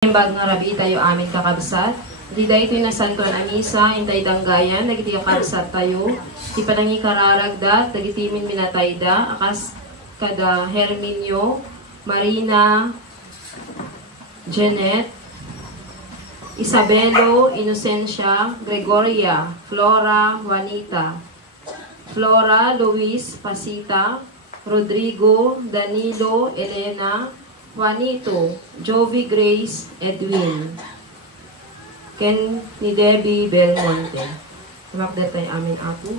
Bag nga rabi tayo amin kakabsat. Di dahito na santo na misa, intay danggayan, nagiti kakabsat tayo. Di pa nangi kararagda, nagitimin minatayda, akas kada Herminio, Marina, Janet, Isabelo, Inocencia, Gregoria, Flora, Juanita, Flora, Luis, Pasita, Rodrigo, Danilo, Elena, Juanito, Jovi, Grace, Edwin, Ken ni Debbie Belmonte. Tumakdat tayo amin apo.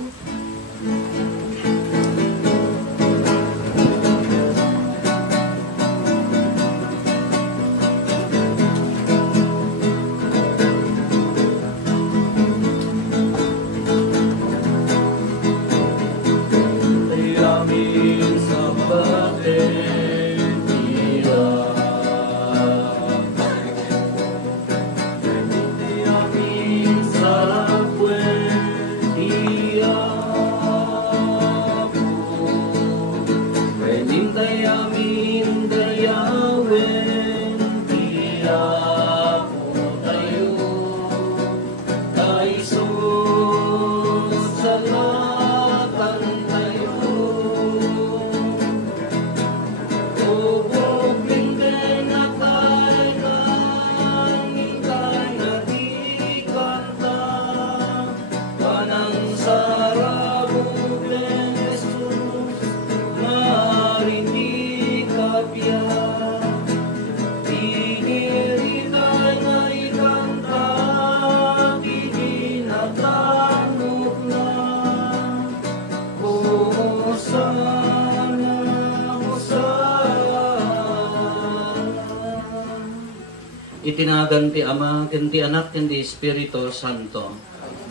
Itinagan ti Ama, ti Anak, ti Espiritu Santo.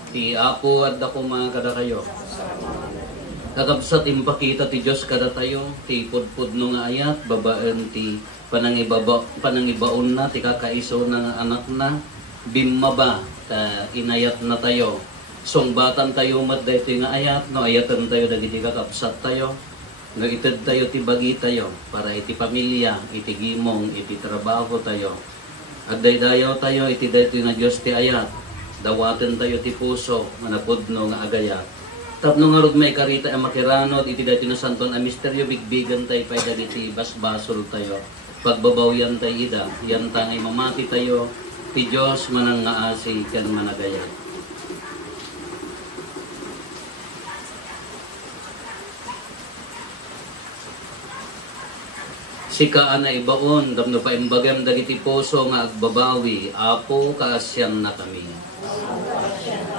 Ti Apo at dako mga kada kayo. Kakabsat impakita ti Diyos kada tayo, ti pudpudno nga ayat, babaan ti panangibaon na, ti kakaiso na anak na, bimaba, ta inayat na tayo. Songbatan tayo mat dito nga ayat, no ayatan tayo dagiti kakabsat tayo. Nga itad tayo ti bagi tayo, para iti pamilya, iti gimong, iti trabaho tayo. At daydayaw tayo, iti dito na Diyos ti ayat. Dawaten tayo ti puso, manapudno nga agayat. Tapno nga rod may karita ang makiranod, iti dito na santon ang misteryo, bigbigan tayo, payda iti basbasol tayo. Pagbabawyan tayo ida, yan tangay mamati tayo, ti Diyos manang nga asi, kan managayat. Sika na ibaon, damno pa imbagam dagiti puso nga agbabawi, Apo kaasyang na kami.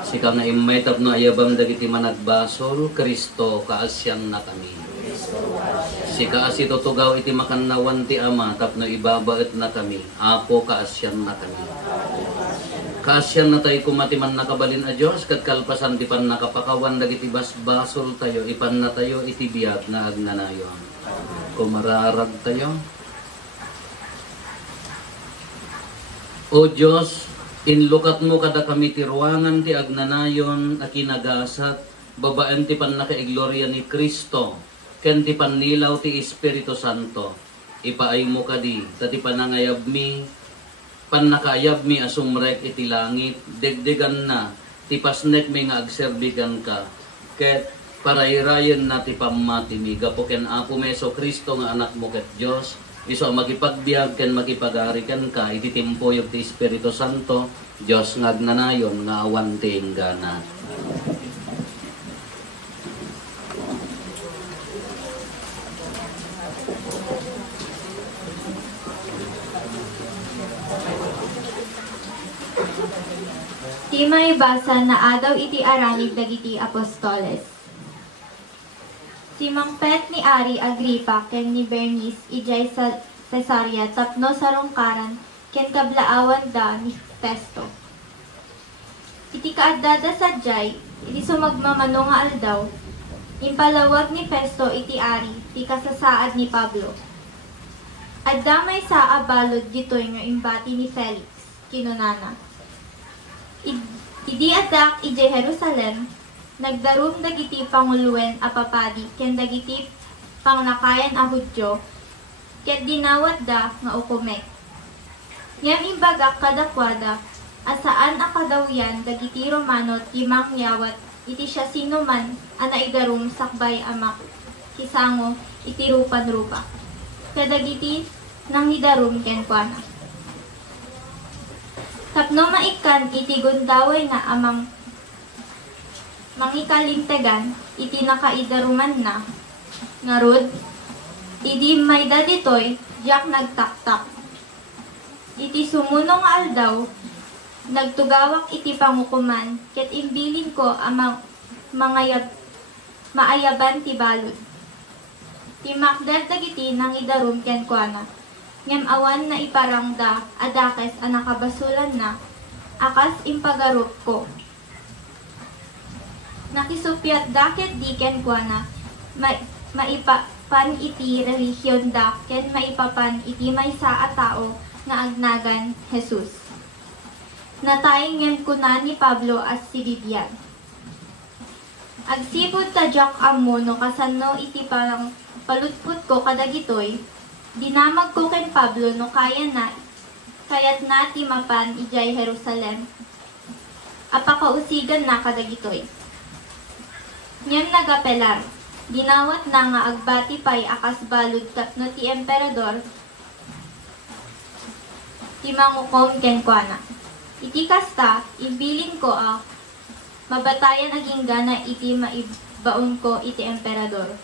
Sika na imay tapno ayabam dagiti managbasol, Kristo kaasyang na kami. Sika asi tutugaw iti makannawan ti Ama, tapno ibabaet na kami, Apo kaasyang na kami. Kaasyang na tayo kumatiman nakabalin a Diyos, kat kalpasan ti pan nakapakawan dagiti basbasol tayo, ipan na tayo iti biyag na agnanayon. Kumararag tayo. O Diyos, inlukat mo kada kami ti ruangan ti agnanayon a kinagasat, babaan ti pan nakaiglorya ni Kristo, ken ti pannilaw ti Espiritu Santo. Ipaay mo kadi, tati panangayab mi, panakayab mi asumrek iti langit, degdegan na, ti pasnek mi nga agserbigan ka, ket parairayan na ti pamati mi, gapo ken Apo Meso Kristo nga anak mo ket Diyos, iso makipagbiag ken makipagarikan ka, iti timpoyog ti Espiritu Santo, Diyos nga agnanayon nga awan ti inggana. Ti may basa na adaw iti aramid dagiti apostoles. Si mangpet ni Ari Agripa ken ni Bernice ijay sa Cesarea tapno sa rungkaran ken kablaawan da ni Festo. Iti kaaddada sadyay, iti sumagmamano nga aldaw, impalawag ni Festo iti Ari, ti kasasaad ni Pablo. Adda may sa abalod ditoy nga imbati ni Felix, kinunana. Idi adak ijay Jerusalem, nagdarum dagiti panguluwen a papadi ken dagiti pangnakayan a Hudyo ket dinawat da nga ukumek. Ngem imbagak kadakwada, asaan akadawyan dagiti Romano timang yawat iti siya sinuman ana igarum sakbay amak kisango iti rupan-rupa. Kadagiti nang hidarum kenkwana. Tapno maikan iti gundaway na amang mangikalintegan iti nakaidaruman na ngarud idi may daditoy jak nagtaktak. Iti sumunong aldaw nagtugawak iti pangukuman ket imbilin ko amang maayaban ti balod. Ti makdal dagiti nang idarum kenkwana. Ngem awan na iparangda adakes a nakabasulan na akas impagarup ko. Nakisupyat daket di kenkwana maipapan iti relihiyon da ken maipapan iti maysa a tao nga agnagan Jesus. Natay ngem kuna ni Pablo as sibibian. Agsipod tadyak ammo no kasano iti parang palutput ko kadagitoy, dinamag ko ken Pablo no kayat na ti mapan ijay Jerusalem. Apakausigan na kadagitoy. Ngem nagapelar, dinawat na nga agbati pay akas balud tapno ti emperador, ti mangukom kenkwana. Iti kasta, ibilin ko mabatayan aging gana iti maibaon ko iti emperador.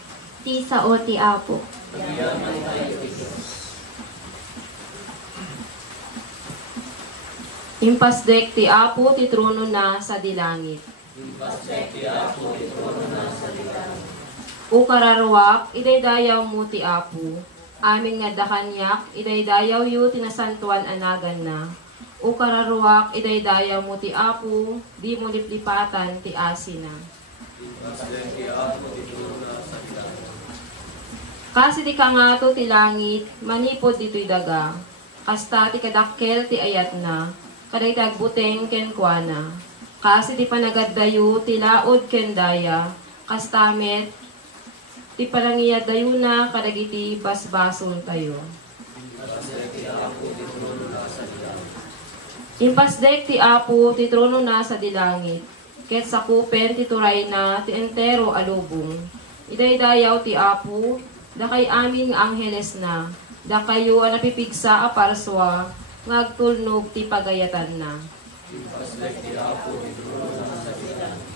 Ti sao ti Apo. Impasdek ti Apo ti trono na sa dilangit. Ukararwak, idaydayaw mo ti Apo. Aming nga dakanyak, idaydayaw yu tinasantuan anagan na. Ukararwak, idaydayaw mo ti Apo, di mo liplipatan ti asina. Kasi ti kangato ti langit, manipod dito'y daga. Kasta ti kadakkel ti ayat na, kaday tagbuteng kenkwana. Kasi ti panagaddayo ti laod ken daya, kastamet ti palangiyad dayo na kadagiti basbason tayo. Impasdek ti Apo ti trono na sa dilangit, ket sakupen ti turay na ti entero alubong. Idaydayaw ti Apo, dakay aming angheles na, dakayo a napipigsa a parswa, ngagtulnog ti pagayatan na. Impasdek ti Apo ti trono na sa dilangit.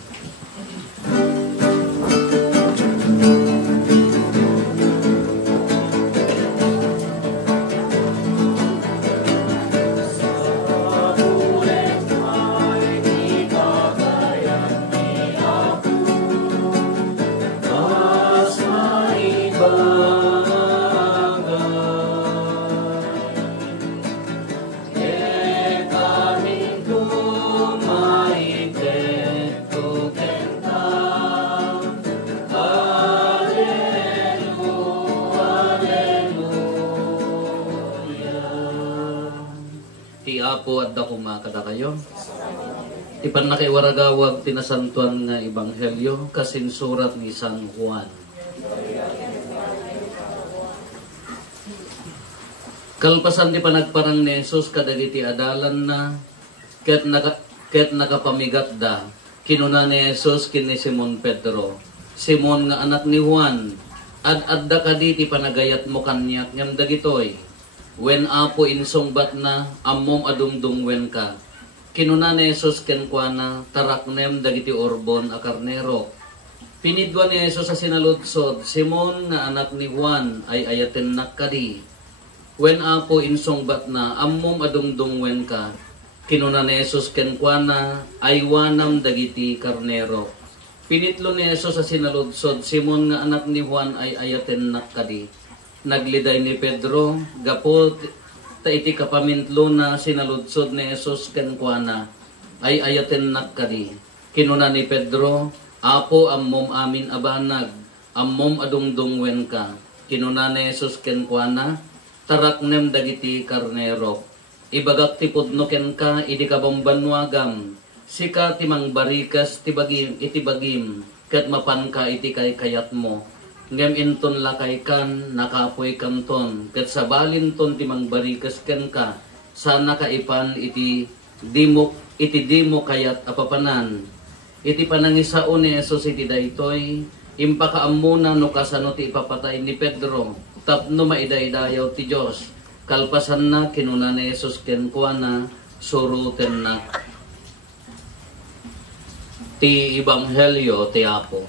Apo at dakuma kada kayo. Ipan nakiwaragawag tinasantuan nga ebanghelyo kasinsurat ni San Juan. Kalpasan di panagparang ni Jesus kadagiti adalan na ket nakapamigat da kinuna ni Jesus kini Simon Pedro. Simon nga anak ni Juan, adda kaditi panagayat mo kanyak ngem dagitoy. Wen Apo insungbat na ammom adumdum wen ka. Kinuna ni Jesus kenkwana taraknem dagiti orbon a karnero. Pinidwa ni Jesus sa sinaludsod, Simon nga anak ni Juan ay ayaten nakadi. Wen Apo insungbat na ammom adumdum wen ka. Kinuna ni Jesus kenkwana ay wanam dagiti karnero. Pinitlo ni Jesus sa sinaludsod, Simon nga anak ni Juan ay ayaten nakadi. Nagliday ni Pedro, gapo ta iti kapamintlo na sinaludsod ni Jesus kenkwana ay ayaten nakadi. Kinuna ni Pedro, Apo ammom amin abanag, ammom adungdung wen ka. Kinuna ni Jesus kenkwana, taraknem dagiti karnero. Ibagak ti pudno ken ka idi kabambanwagam. Sika timang barikas iti bagim ket mapan ka iti kay kayat mo. Ngem inton lakay kan nakapoy kanton ket sabalin ton timang barikas ken ka sana kaipan iti dimo kayat apapanan. Iti panangisaon ni Jesus iti daytoy impakaamuna no kasano ti ipapatay ni Pedro tapno maidaydayaw ti Dios. Kalpasan na kinuna ni Jesus kenkwana suruten na ti Ebanghelyo ti Apo.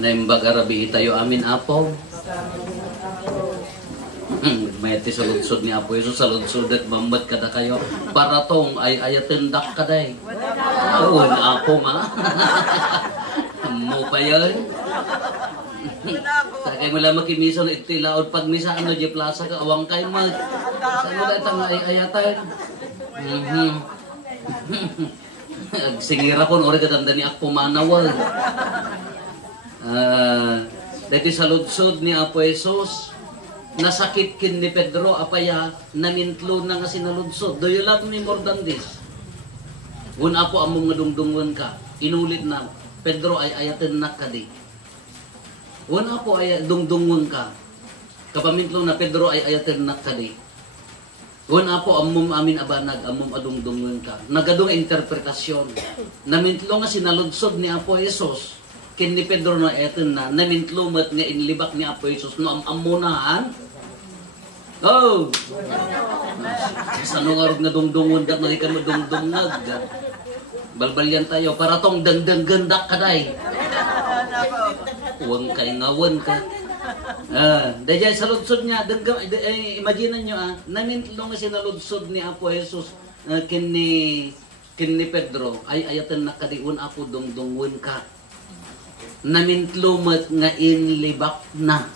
Naimbag arabi itayo amin Apo. May ti saludsod ni Apo Isus, saludsod at mambat kada kayo. Para tong ay ayatendak kaday. Oo, Apo ma. Mo pa yan. Sa kayo mula makimisa na itilaod pag misa ano di plaza ka awang kayo mag. Sa mula itang ay ayatan. Singira ko ori katanda ni Apo manawal. Dati saludsod ni Apo Isus. Nasakit kin ni Pedro apaya namintlo na nga sinaludsod. Do you love me more than this? Un ako among ngadungdungan ka. Inulit na Pedro ay ayaten na kadi. Un ako ay dungdungan ka. Kapamintlo na Pedro ay ayaten na kadi. Un ako amom amin abanag amom adungdungan ka. Nagadong interpretasyon. Namintlo nga sinaludsod ni Apo Jesus. Kin ni Pedro na etin na namintlumat nga inlibak ni Apo Jesus no amunahan. Oh! Sa nungarog na dungdungon dat na ikan mo dungdungag. Balbalyan tayo para tong dangdang gandak kaday. Huwag kay ngawan ka. Dahil saludsod niya, imagine nyo namintlo nga sinaludsod ni Apo Jesus kin ni Pedro ay ayatan na kadiun Apo dungdungon ka. Namintlumat nga inlibak na.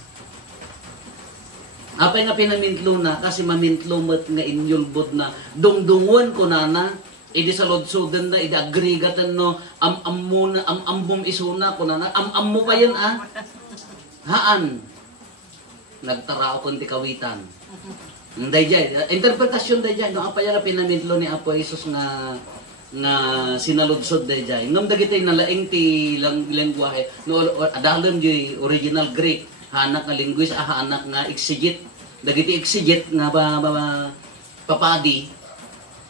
Apay nga pinamintlo na kasi mamintlumat nga inyulbod na dungdungon ko na idi saludsudan na idi agregatan no ambom isuna ko na mo pa yan haan nagtarao kun ti kawitan dayjay interpretasyon dayjay no apay nga pinamintlo ni Apo Jesus nga sinaludsod dayjay ngam dagiti nalaing ti lengguwahe no adalon di original Greek hanak nga linguist hanak nga exegete dagiti exegete nga papadi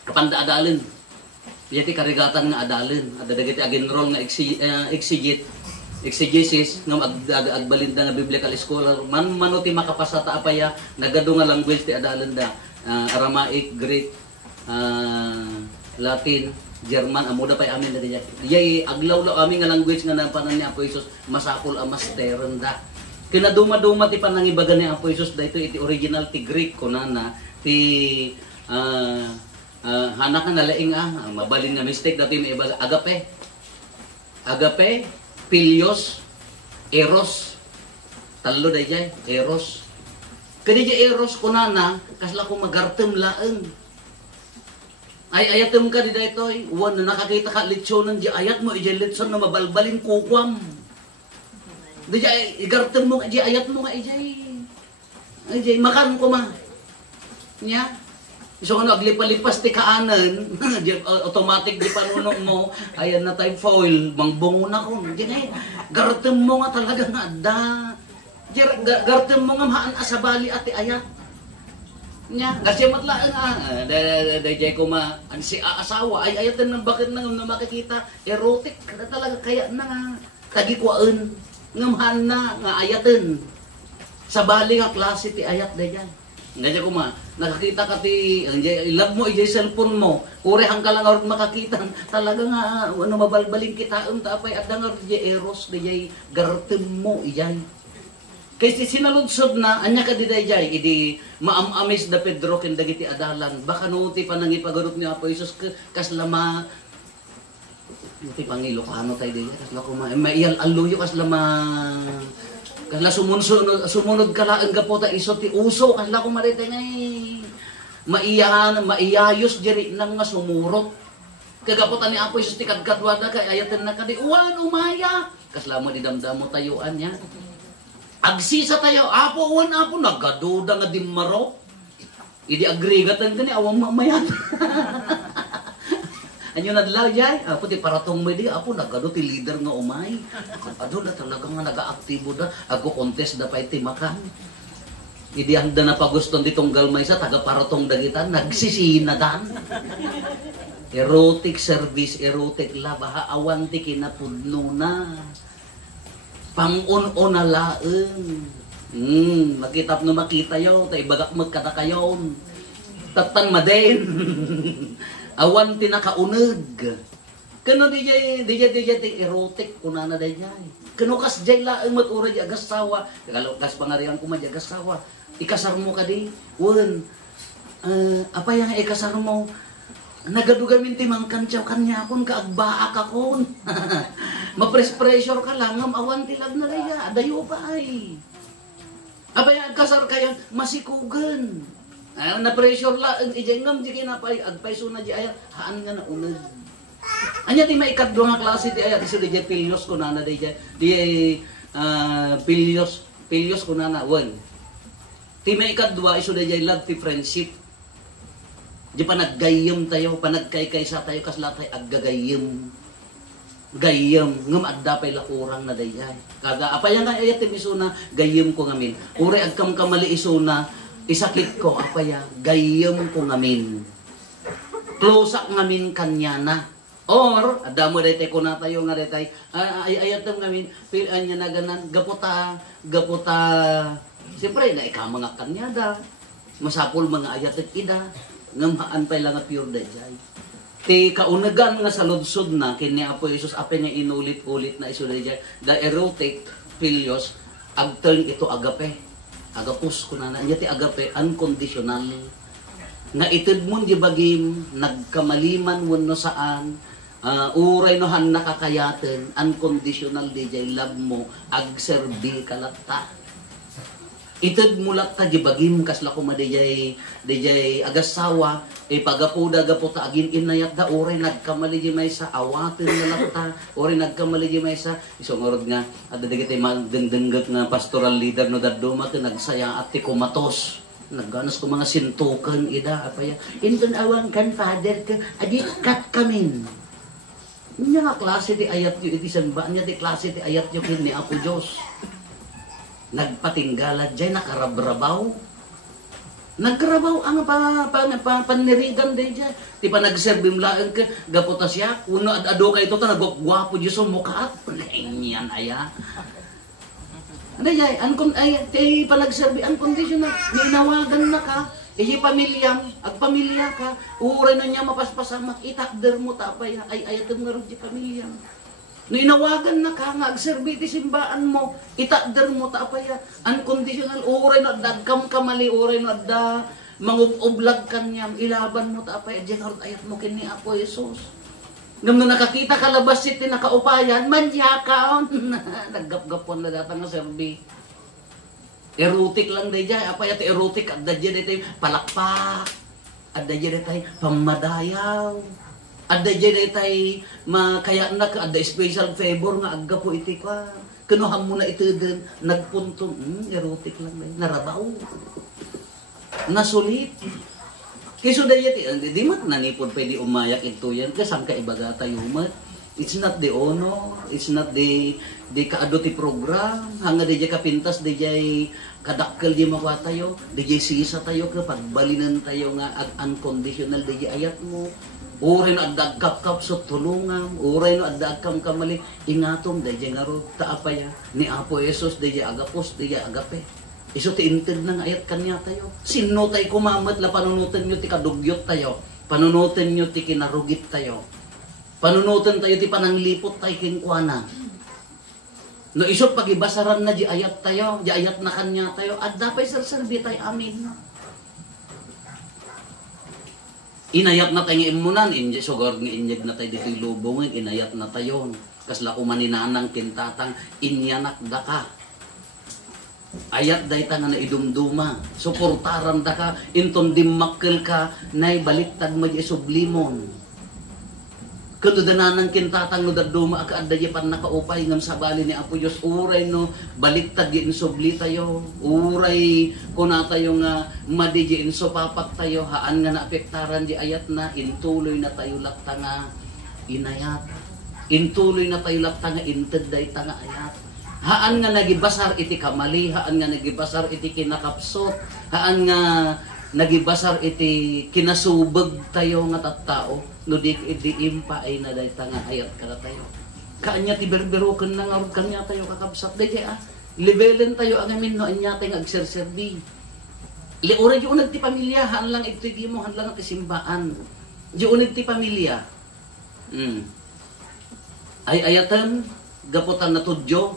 kapanda adalon yati karigatan nga adalon ada dagiti aginrol nga exegesis nga agbalinda nga biblical scholar mano ti makapasata apaya nagado nga language ti adalon da Aramaic, Greek, Latin, German, amuda pa'y amin na diyan. Yay, aglaw-law amin nga language nga napanan ni Apo Isus, masakol ang masteron da. Kinaduma-duma ti panangibaga ni Apo Isus, dahito iti original ti Greek ko na ti hanak nga nalaing mabalin nga mistake dati may ibaga, agape, Pilios, Eros, talo diyan, Eros. Kani di Eros ko na, kasla ko magartem laeng. Ay ayatem ka di daytoy, wan na nakakita ka litsyonan di ayat mo ijay litson na mabalbalin kukwam. Di jay igartem mo di ayat mo nga ijay makan ko ma. Nya. So ano aglipas ti kaanan, automatic di panunong mo, ayan na type foil, mangbungo na ko. Di gartem mo nga talaga nga da. Gartem mo nga maan asabali ati ayat. Nya, kasi matlaan dahil ko si asawa ay ayatan ng bakit na makikita erotic kada talaga kaya na tagikwaan ngamahan na nga ayatan sa bali nga klase ti ayat dahil nga ko nakakita ka ti love mo ijay cellphone mo kure hang ka lang orod makakita talaga nga ano mabalbalin kita tapay at nga ijay eros dahil gartem mo ijay. Kasi sinaludsod na, anya ka di dayjay, idi maam-amis da Pedro ken dagiti adalan. Baka nuti pa nang ipagarup ni Apo Isus kaslama nuti pangilokano tayo diya kasla kuma maiyal aluyo kasla sumunod kalaang gapota iso ti uso kasla kuma dito ngay maiyayos diri nang nga sumurot. Kagapotan ni Apo Isus ti kadkadwada kay ayaten na kadi uwan umaya kasla mo di damdamo tayuan niya. Agsisa tayo, Apo, uwan Apo, nagaduda nga dimaro. Idi agregatan ka ni awang mamayat. Anyo nadlaw jay, apo ti paratong mo di, apo nagado ti leader nga umay. Ado na talaga nga nagaaktibo da, ako contest da pa iti makan. Idi handa na paguston ditong galmay sa taga paratong dagitan, nagsisinadan. Erotic service, erotic love, awan ti kinapudno na. Pang-un-un na laeng. Makitap no makita yo, tay bagak magkata kayon. Tatang maden. Awan ti nakauneg. Kano di jay erotic kunana day jay. Kano kas jay laeng matura di agasawa. Kalau kas pangarian ko ma di agasawa. Ikasar mo ka di. Wen. Apa yang ikasar mo? Nagadugamin ti mangkansyaw kanya kon kaagbaak akon. Ma-pressure ka lang ngam awan ti lag na laya. Dayo pa ay. Apa yang kasar kayan masikugan. Na-pressure la ijay ngam di kinapay agpaiso na di ayat haan nga na uneg. Anya ti maikadlo nga klase ti ayat isu di Pilios kunana di Pilios kunana wen. Ti maikadwa isu di love ti friendship. Di panaggayem tayo, panagkay-kaysa tayo kasla tayo aggagayem. Gayem, ngam adda pay lakurang na dayay. Kaga apaya nga ayat ti misuna gayem ko ngamin. Uri agkam kamali isuna isakit ko apaya gayem ko ngamin. Close up ngamin kanya na. Or adda mo daytay ko na tayo nga daytay ayat ngamin pil anya na ganan gaputa. Siyempre na ikaw mga kanya da. Masapol mga ayat at ida. Ngamaan pay lang nga pure dayay. Ti kaunagan nga sa ludsod na kini Apo Jesus apay nga inulit-ulit na isu dayay. The erotic Pilios agturn ito agape. Agapus kunana nya ti agape unconditional. Nga ited mon di bagim nagkamaliman wenno saan uray no han nakakayaten unconditional dayay love mo agserbi kalatta. Ited mulat ta di bagim kasla ko madayay agasawa pagapuda gaputa agin inayat da oray nagkamali di may sa awaten na lakta oray nagkamali di may sa isungorod nga adda digiti magdengdengget nga pastoral leader no daduma ti nagsaya at ti kumatos nagganas ko mga sintukan ida apaya inton awan kan father ka adi kat kamin nya nga klase ti ayat yu iti sanba nya ti klase ti ayat yu kin ni Apo Dios. Nagpatinggalat dyan, nakarabrabaw. Nagkarabaw ang panirigan din dyan. Di pa nagserbim laang ka, gaputa siya. Uno ado ka ito, nagwagwapo dyan sa mukha. Ganyan, aya. Ano yan, di pa nagserbi, unconditional. Ninawagan na ka, pamilyam, agpamilya ka. Uray na niya mapaspasang makitakder mo, tapay, ay ayatam nga rin di pamilyam. No inawagan na ka nga agserbi ti simbaan mo, itakder mo tapaya unconditional uray no dagkam kamali uray no adda mangublag kanyam ilaban mo tapaya diyan arot ayat mo kini Apo Jesus. Ngam no nakakita ka labas ti nakaupayan manjakaon naggapgapon la datang nga serbi. Erotic lang day jay apaya ti erotic adda jay tay palakpak. Adda jay tay pamadayaw. Adda dyan tay makaya na ka, adda special favor nga agga po iti ka. Kanuham mo na ito din, nagpuntong, erotic lang na, narabaw. Nasulit. Kiso dayat, di mat nanipod pwede umayak ito yan, kasang kaibaga tayo mat. It's not the ono, it's not the kaadoti program, hanga di jay kapintas, di jay kadakkel di mawa tayo, di jay sisa tayo, kapag balinan tayo nga unconditional, di jay ayat mo. Uray no adda kap so tulungan, uray no adda kam kamali ingatom dayjay nga ro taapaya ni Apo Jesus dayjay agapos dayjay agape. Isu ti inted nang ayat kanya tayo. Sino tay kumamat la panunutan nyo ti kadugyot tayo. Panunutan nyo ti kinarugit tayo. Panunutan tayo ti pananglipot tayo kinkwana. No isu pagibasaran na di ayat tayo, di ayat na kanya tayo, adda pay serserbi tayo amin. Inayat na tayo imunan, sugod nga inyag na tayo dito ilubong, inayat na tayo. Kasla kumaninanang kintatang, inyanak da ka. Ayat day ta nga na idumduma, suportaran da ka, inton dimmakkel ka, nay baliktad mo di sublimon. Kuno dananang kintatang no daduma aka adda di pan nakaupay ngam sabali ni Apo Dios uray no baliktad di insubli tayo uray kuna tayo nga madi di inso papak tayo haan nga naapektaran di ayat na intuloy na tayo lakta nga inayat. Intuloy na tayo lang tanga inted day tanga ayat. Haan nga nagibasar iti kamali, haan nga nagibasar iti kinakapsot, haan nga nagibasar iti kinasubag tayo nga tattao, no di impa ay naday tanga ayat kada tayo. Kaanya ti berberoken na nga kanya tayo kakapsat day levelin tayo ang amin no anya tayo agserserbi. Liura di unag ti pamilya, haan lang iti mo, haan lang iti simbaan. Di unag ti pamilya. Ay ayatan gaputan na tudyo.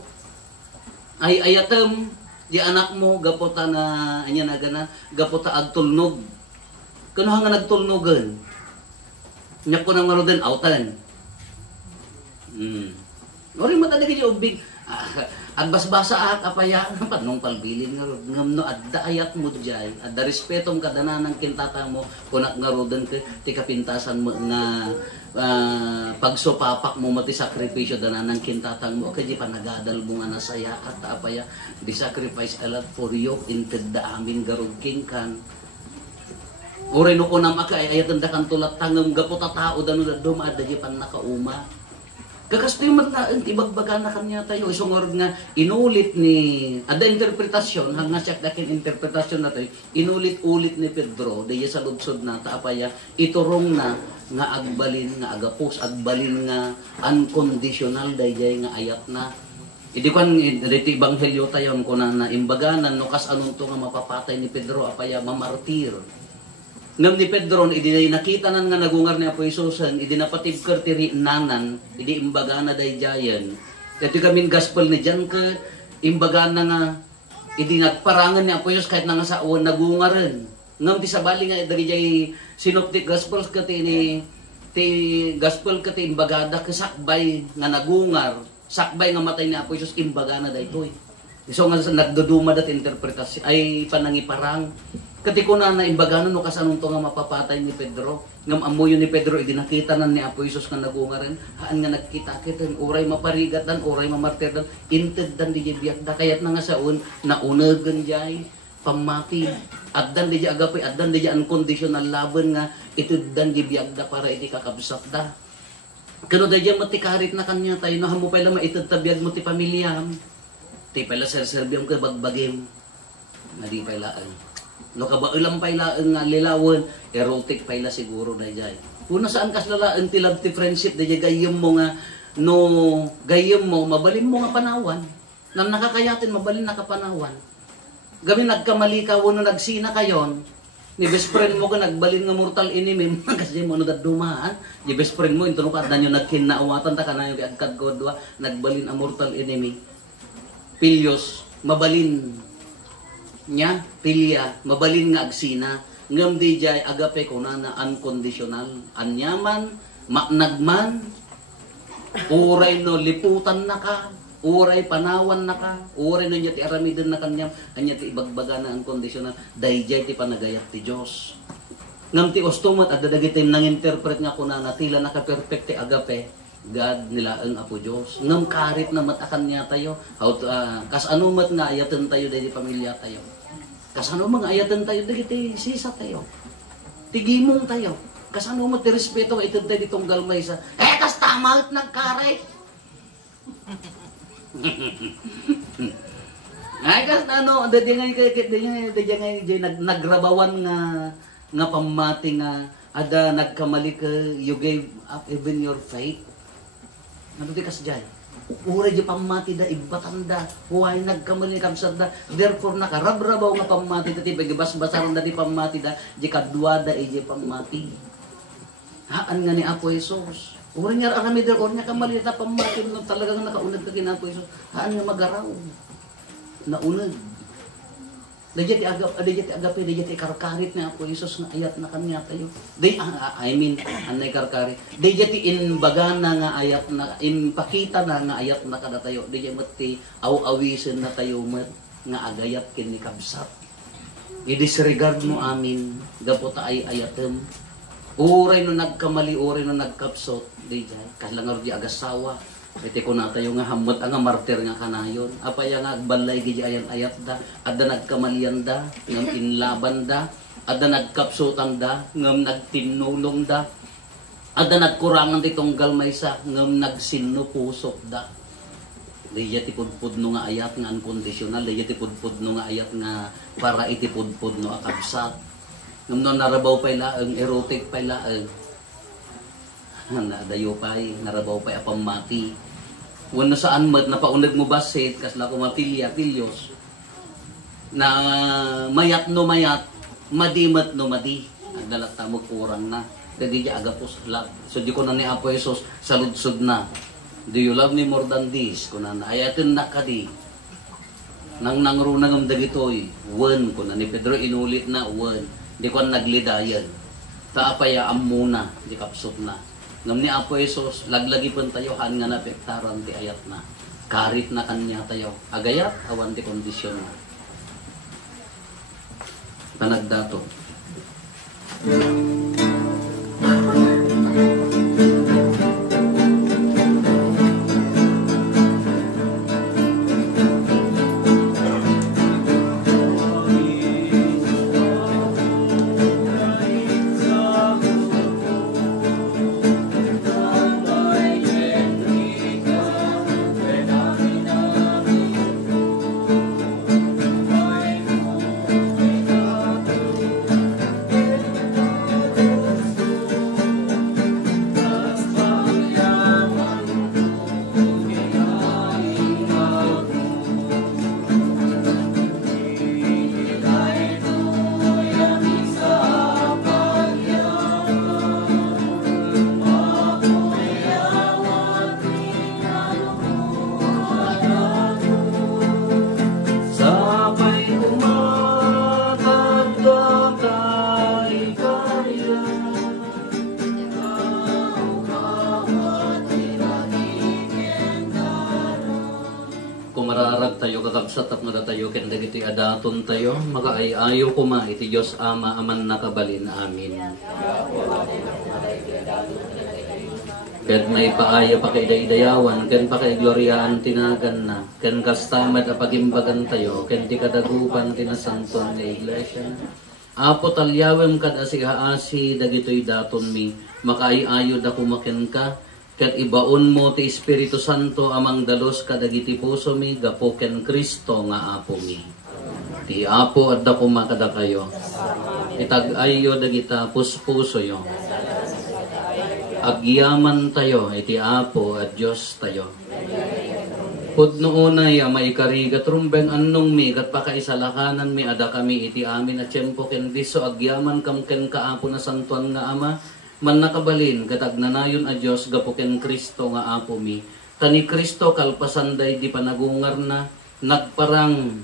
Ay ayatem di anak mo gaputan na anya na gana gaputa agtulnog. Kuno nga nagtulnogan. Nya ko nang maroden autan. Ori mata dagi ubig. Agbasbasa at apaya panong palbilin nga rod ngamno adda ayat mo jay adda respetong kadana ng kintatang mo kunak nga roden ke ti kapintasan mo nga pagsupapak mo mati sakripisyo dana ng kintatang mo kay pa nagadal mo nga nasaya at apaya di sacrifice a lot for you inted da amin garug king kan uri no kunam aka ay ayatan da kan tulat tangem gaputa tao dano da dumaad da pan nakauma. Kakastoy man laang ibagbaga na kanya tayo. Isungorod nga inulit ni ada interpretasyon hang nasyak dakin interpretasyon na tayo inulit-ulit ni Pedro daya sa lubsod na taapaya iturong na nga agbalin nga agapos agbalin nga unconditional dayjay nga ayat na idi kan diti ebanghelyo tayo ko na imbaganan no kas anong to nga mapapatay ni Pedro apaya mamartir. Ngam ni Pedro, idi nakita nan nga nagungar ni Apo Isusan, idi napatibker tiri nanan, idi imbaga na day jayan. Ito kami gospel ni Jan ka, imbaga na nga, idi nagparangan ni Apo Isus kahit na nga sa uwan nagungaran. Ngam ti sabali nga, dari jay synoptic gospels ka ti gospel ka ti imbagada ka sakbay nga nagungar, sakbay nga matay ni Apo Isus, imbaga na day toy. So nga nagduduma dat interpretasyon, ay panangiparang. Katiko na imbaganon no kasanong to nga mapapatay ni Pedro. Ngam amuyo ni Pedro idinakita nan ni Apo Isus nga nagungaran. Haan nga nagkita-kita uray maparigat dan uray mamartir dan inted dan di biyak da kayat na nga saon naunagan jay pamati. Addan di agape addan di unconditional laban nga itud dan di biyak da para iti kakabsat da. Kano da matikarit na kanya tayo no hamo pala maitud tabiag mo ti pamilya. Ti pala serserbiam ka bagbagim. Nadi pailaan. No kabailang pailaan nga lilawan, erotic paila siguro na jay. Una saan kas lalaan ti love ti friendship da gayem mo nga no gayem mo mabalin mo nga panawan. Nang nakakayatin mabalin nakapanawan. Gami nagkamali ka no nagsina kayon. Ni best friend mo ka nagbalin nga mortal enemy kasi mo nagadumaan. Ni best friend mo into no kad nanyo nagkinaawatan ta kanayo kay agkad godwa nagbalin a mortal enemy. Pilyos mabalin nya pilya mabalin nga agsina ngam di jay agape ko na unconditional anyaman maknagman uray no liputan na ka uray panawan na ka uray no nya ti aramiden na kanyam anya ti ibagbaga na unconditional dayjay ti panagayat ti Dios ngam ti ostomat adda dagiti nang interpret nga kuna na tila naka perfect ti agape God nila ang Apo Diyos ngam karit na matakan niya tayo kas anumat nga ayatan tayo dahil pamilya tayo. Kasano mga ayatan tayo, dagiti sisa tayo. Tigimong tayo. Kasano mo ti respeto nga ito tayo ditong galmay sa, kas tama nagkaray. Ay, kas ano, dadi nga nagrabawan nga pamati nga, ada nagkamali ka, you gave up even your faith. Ano di kas dyan? Uray di pamati da, igbatanda, huwag nagkamali ni kamsad da, therefore nakarabrabaw nga pamati da, tiba gibas-basaran da di pamati da, di kadwa da, di pamati. Haan nga ni Apo Isus. Uray nga aramidar, uray nga kamali da pamati, talagang nakaunag ka kina Apo Isus. Haan nga magaraw. Naunag. Dayjay ti agape, dayjay ti karkarit ni Apo Isus nga ayat na kanya tayo. Anay karkarit. Dayjay ti inbagana nga ayat na, inpakita na nga ayat na kada tayo. Dayjay mati aw-awisin na tayo mat nga agayat kin ni kabsat. I-disregard mo amin, gapota ay ayatem. Uray no nagkamali, uray no nagkapsot. Dayjay, kalangar di agasawa. Iti ko na tayo nga hamot ang martir nga kanayon. Apaya nga agbalay gidi ayan ayat da. Adda nagkamalian da. Ngam inlaban da. Adda nagkapsutan da. Ngam nagtinulong da. Ada nagkurangan ti tunggal maysa ngem nagsinupusok da. Liya ti pudpud no nga ayat nga unconditional, liya ti pudpud no nga ayat nga para iti pudpud no akabsat. Ngem no narabaw pay laeng erotic pay laeng. Nadayo pay narabaw pay apamati. Wano saan mat napaunag mo basit kasla ko mapilya pilyos. Na mayat no mayat, madimat no madi. Agdalat ta mo kurang na. Kadi di agapos lag. So di ko na ni Apo Jesus saludsod na. Do you love me more than this? Kunan ayatin na kadi. Nang nangrunang am dagitoy, wen kunan ni Pedro inulit na wen. Di ko naglidayan. Taapayaan muna, di kapsot na. Ngam ni Apo Jesus laglagi pun tayo han nga napektaran ti ayat na. Karit na kanya tayo. Agayat awan ti kondisyon na. Panagdato. Mararag tayo kakabsat at tayo kenda iti adaton tayo makaayayo kuma iti Diyos Ama aman nakabalin. Amin. Ken may paaya pa kay daydayawan ken pa kay gloryaan tinagan na ken kastamad apagimbagan tayo ken ti kadagupan tinasanton nga iglesia. Apo talyawem kad asihaasi dagitoy daton mi makaayayo da kumaken ka. Ket ibaon mo ti Espiritu Santo amang dalos kadagiti puso mi gapo ken Kristo nga Apo mi. Ti Apo adda kumakada kayo. Itag-ayo dagita puspuso yo. Agyaman tayo iti Apo at Dios tayo. Pudno unay maikarigat rumbeng annong mi kat pakaisalakanan mi ada kami iti amin at tiyempo ken diso agyaman kam ken kaapo na santuan nga Ama. Man nakabalin, katagnanayon a Diyos, gapuken Kristo nga Apo mi. Tani Kristo kalpasanday di panagungar na, nagparang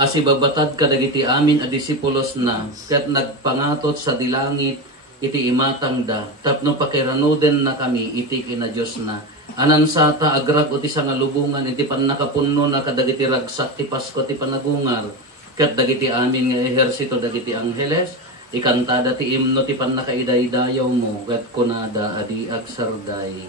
asibabatad kadagiti amin a disipulos na, kat nagpangatot sa dilangit, iti imatang da, tapno pakiranuden na kami, iti kina Diyos na. Anansata agrag uti sa nga lubungan, iti pan nakapunno na kadagiti ragsak, ti Pasko, ti panagungar, kat dagiti amin nga ehersito, dagiti angheles, ikantada ti imno ti pan nakaiday-dayaw mo kat kunada adi agsarday.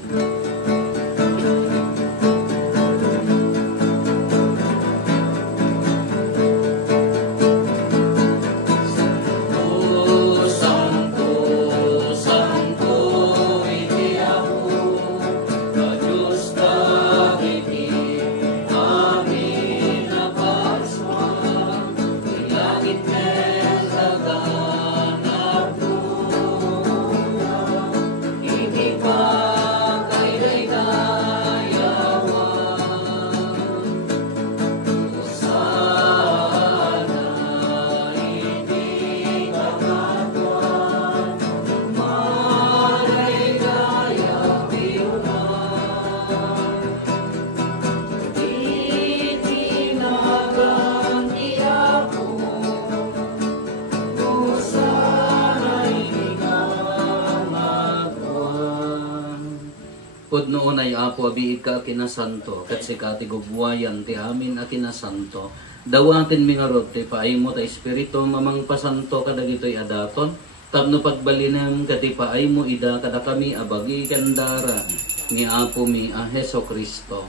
Pudno unay Apo abiid ka kinasanto kat si katigubwayan ti amin a kinasanto dawatin mi nga rod ti paaymo ta espiritu mamang pasanto kadagitoy adaton tapno pagbalinem kati paaymo ida kada kami abagi kandara ni Apo mi a Heso Kristo.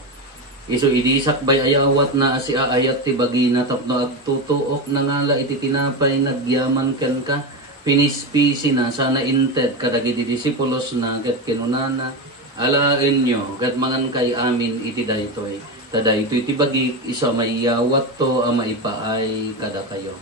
Isu idisak bay ayawat na asi aayat ti bagina tapno agtutuok na ngala iti tinapay nagyaman ken ka pinispisi na sana inted kadagiti disipulos na ket kinunana alaen nyo ket mangan kay amin iti daytoy tada ito iti bagi isa maiyawat to a maipaay kada kayo.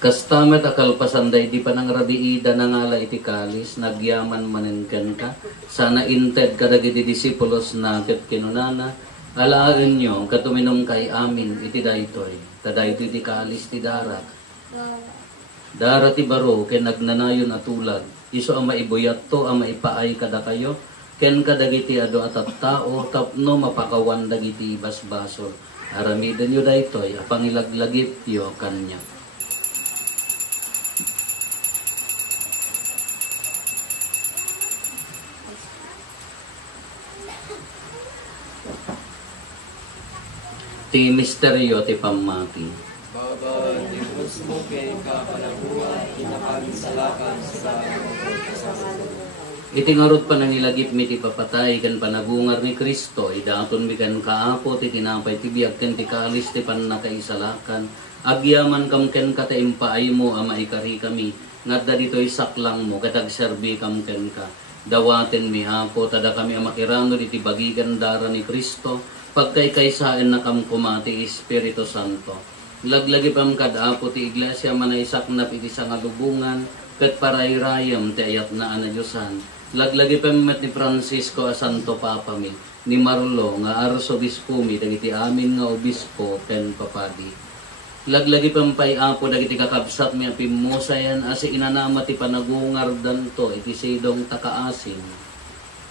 Kastamet akal pasanday di panangrabiida na ngala iti kalis, nagyaman manenken ka. Sana inted kadagiti disipulos na ket kinunana, alaen nyo katuminom kay amin iti daytoy. Tadaytoy iti kalis ti darat. Darat ti baro ken nagnanayon atulag. Iso ang maibuyat to ang maipaay kada kayo. Ken kadagiti ado at tao tapno mapakawan dagiti basbasol. Aramiden nyo daytoy apangilaglagip yo kanya. Ti misteryo ti pamati. Baba, Diyos mo kay kapanabuhay, inakamisalakan sa Iti ngarot pa nangilagip mi ti papatay kan panagungar ni Kristo, idaton mi kan kaapo ti tinapay ti biag ken ti kaalis ti pannakaisalakan. Agyaman kam ken kata impaay mo ama ikari kami, ngadda ditoy saklang mo katag serbi kam ken ka. Dawaten mi apo tada kami amakirano iti bagigan dara ni Kristo. Pagkay-kaysain na kam kumati Espiritu Santo. Laglagi pam kadapo ti iglesia manaisak na piti sa ngalubungan, ket parayrayam ti ayat na anadyosan. Laglagi pam met ni Francisco a Santo Papa mi, ni Marlo nga arsobispo mi, dagiti amin nga obispo ken papadi. Laglagi pam pay apo dagiti kakabsat mi apimusayan asi inanama ti panagungar danto iti sidong takaasin.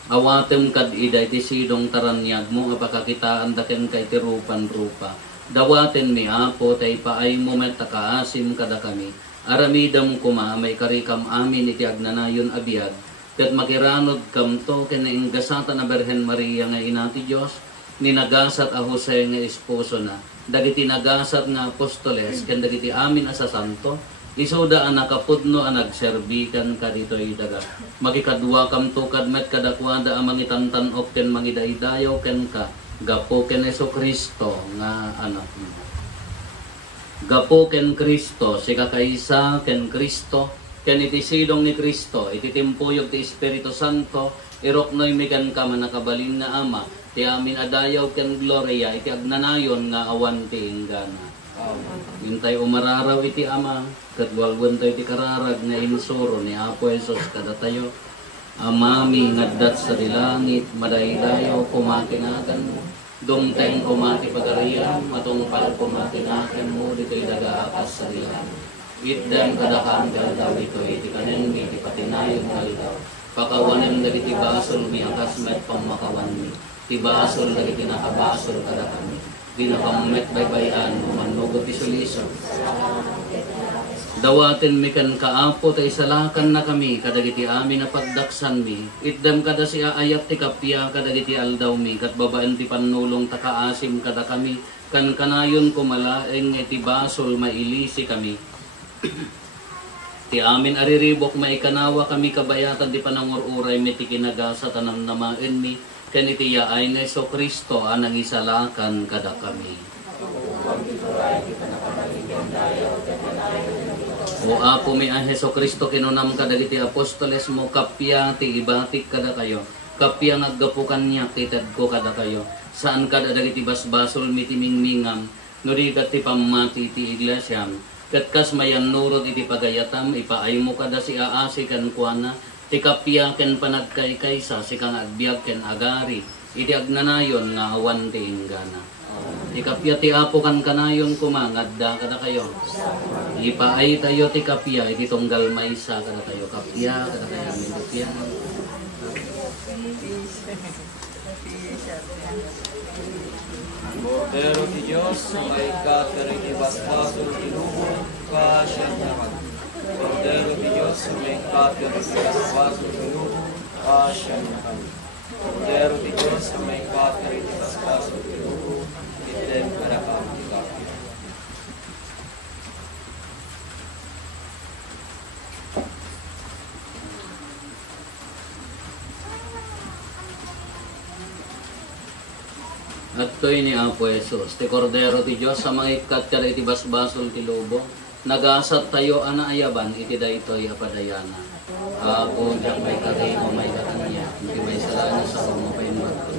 Awatem kad ida iti sidong taranyag mo apakakitaan daken kay tirupan rupa. Dawaten mi apo tay paay mo met takaasim kada kami. Aramidam kuma may karikam amin iti agnanayon abiyag. Ket makiranod kam to ken inggasata na Berhen Maria nga ina ti Dios, ni nagasat a Jose nga esposo na. Dagiti nagasat nga apostoles ken dagiti amin asa santo. Isoda ang nakapudno ang nagserbikan ka dito'y daga. Makikadwa kam tukad met kadakwada ang mangitantanok ken mangidaydayaw ken ka. Gapo ken Jesucristo nga anak mo. Gapo ken Kristo, si kakaisa ken Kristo, ken iti silong ni Kristo, iti timpuyog ti Espiritu Santo, iroknoy mi ken ka manakabalin na ama, ti amin adayaw ken gloria, iti agnanayon nga awan ti inggana. Hintay umararaw iti ama, katwalwan tayo iti kararag nga insuro ni Apo Jesus kada tayo. Amami ngaddat sa dilangit, madaydayo kumakinakan mo. Dumteng kumati pagarian, matungpal kumakinakan mo, dito'y dagaakas sa dilangit. Itdem kadakang kaldaw ito, iti kanen mi, iti patinayon kaldaw. Pakawanem dagiti basol mi, akas met pamakawan mi. Ti basol dagiti nakabasol kada kami. Ginakamet baybayan mo, manugot isuliso. Dawaten mi kan kaapo, ta isalakan na kami, kadagiti amin na pagdaksan mi. Itdem kada siya ayat ti kapya, kadagiti aldaw mi, kat babaan ti panulong takaasim kada kami, kan kanayon kumalaeng iti basol mailisi kami. Ti amin ariribok maikanawa kami kabayatan di panangururay mi ti kinagasa tanam namaen mi, kanitiya ay na Jesucristo anang isalakan kada kami. O apo mi ang Jesucristo kinunam kadagiti apostoles mo kapya ti ibatik kada kayo. Kapya naggapukan niya titad ko kada kayo. Saan kada dagiti basbasol mi timingmingam, nurigat ti pamati ti iglesyam. Katkas mayan nurod iti pagayatam, ipaay mo kada si aasi kan kuana, ti kapya ken panagkaykaysa, si kang agbyag ken agari, iti agnanayon nga awan ti inggana. Ti kapya ti apo kan kanayon kumangadda kada kayo. Ipaay tayo ti kapya, iti tunggal maysa kada tayo. Kapya kada kayo, amin kapya. Bordero ti Diyos, may kataring ibasbasol inubo, kasyan naman. Bordero ti Diyos, may kataring ibasbasol inubo, kasyan naman. Bordero ti Diyos, may kataring ibasbasol inubo, item karakam ti kapya. At to'y ni Apo Jesus, ti Kordero ti Diyos, sa mga ikat ka iti basbasol ti lobo, nagasat tayo anaayaban, iti daytoy apadayana. Apo, diyak may kari o may katanya, hindi may salana sa umo pa yung bago.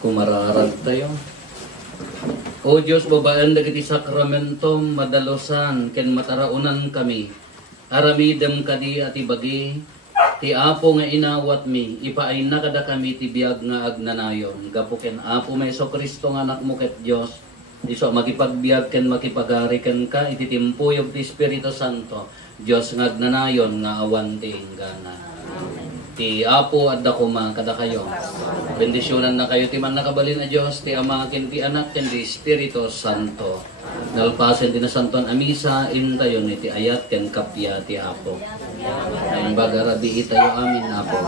Kumararag tayo. O Diyos, babaan dagiti sakramentom madalosan ken mataraunan kami. Aramidem kadi at ibagi, ti Apo nga inawat mi, ipaay na kada kami ti biyag nga agnanayon. Gapo ken Apo may Kristo nga anak mo ket Diyos. Iso makipagbiag ken makipagari ken ka, ititimpuyog ti Espiritu Santo. Diyos nga agnanayon nga awan ti ingganan. Ti Apo at dakuma kada kayo. Bendisyonan na kayo ti man nakabalin na Diyos, ti Ama ken ti Anak ken ti Espiritu Santo. Nalpasen ti nasanton a misa intayon iti ayat ken kapya ti Apo. Ayong bagarabi itayo amin Apo.